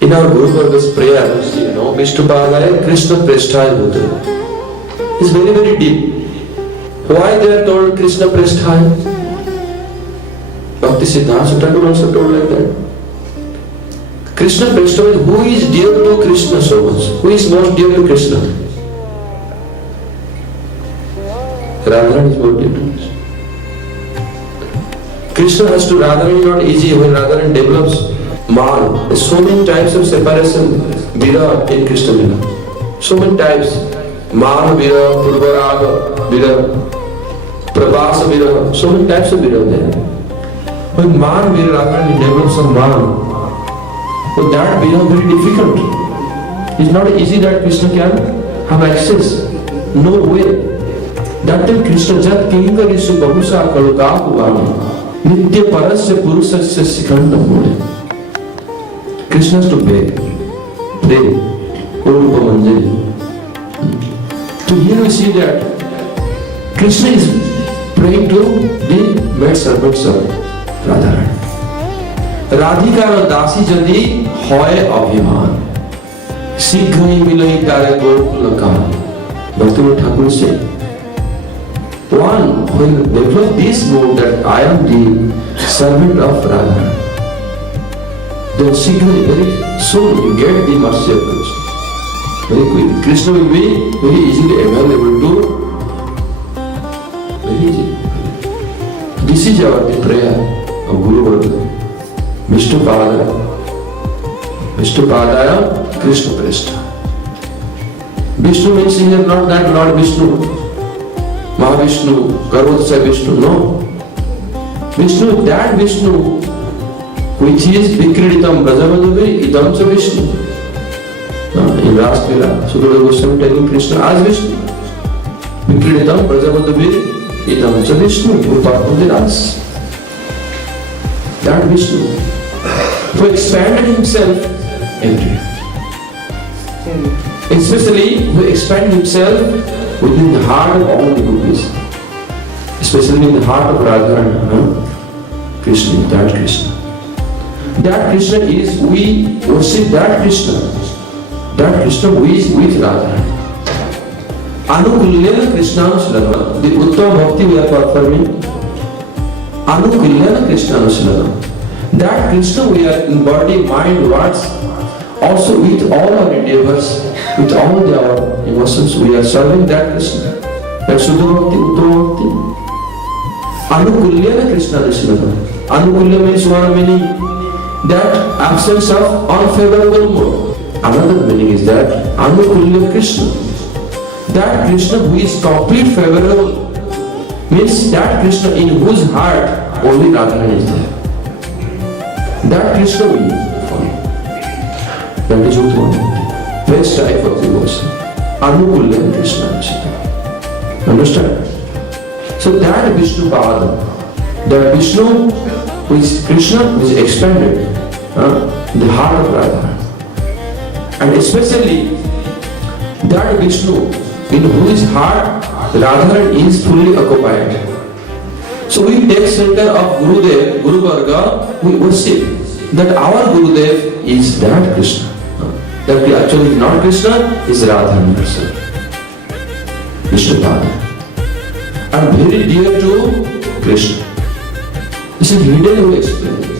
In our Guru Varga's prayer, Vishnu Padaya, Krishna Prestha Bhuta. It's very, very deep. Why they are told Krishna Prestha? Bhakti Siddhanta Thakur also told like that. Krishna Prestha is who is dear to Krishna so much? Who is most dear to Krishna? Radha is more dear to Krishna. Krishna has to Radharani not easy when Radharani develops man. There's so many types of separation, Vira in Krishna Lila. So many types. Man Vira, Purvaraga Vira, Prabhasa Vira. So many types of Vira there. When man Vira Radharani develops a man, so that becomes very difficult. It's not easy that Krishna can have access. No way. That time Krishna Jat Kinga Risu Bahusa Kaluka Kuvani. Nitya Parasya Purusasya Sikhanda Mode. Krishna has to beg, pray, Urupa Manjari. So here we see that Krishna is praying to the maid servants of Radharani. Radhika Dasi Jadi Hoy Abhiman Sikhai Milai Tare Gokulakan. Bhakti Thakur said, one will develop this mood that I am the servant of Radha. Then Sikhai very soon you get the mercy of Krishna. Very quick. Krishna will be very easily available to very easily. This is our prayer of Guru Varga. Vishnu Padaya, Krishna Prestha. Vishnu means here not that Lord Vishnu, Mahavishnu, Karvotsa Vishnu, no. Vishnu, that Vishnu, which is Vikriditam Brajavaduvi, Idam Cha Vishnu. In last Vila, Sukadeva Goswami telling Krishna as Vishnu. Vikriditam Brajavaduvi, Idam Cha Vishnu, Upapudiras. That Vishnu, who expanded himself everywhere. Especially who expanded himself within the heart of all the devotees. Especially in the heart of Radha and Krishna, that Krishna. That Krishna is, we worship that Krishna. That Krishna who is with Radha. Anukulyana Krishna Anusladana. The Uttama Bhakti we are performing. Anukulyana Krishna Anusladana. That Krishna we are in body, mind, words, also with all our endeavors, with all our emotions, we are serving that Krishna. That's Suddha Bhakti, Uttama Bhakti. Anukulyana Krishna Anusladana. Anukulya means one meaning that absence of unfavorable mood. Another meaning is that Anukulya Krishna. That Krishna who is complete favorable means that Krishna in whose heart only Radharani is there. That Krishna we follow. That is Uttama. Best type of devotion. Anukulya Krishna. Understand? So that Vishnu Pada, that Vishnu who is Krishna who is expanded in the heart of Radha. And especially that Vishnu in whose heart Radha is fully occupied. So we take center of Gurudev, Guru Varga, we worship that our Gurudev is that Krishna. That actually is not Krishna, is Radha herself. Vishnu Pada. And very dear to Krishna. This is hidden we explain.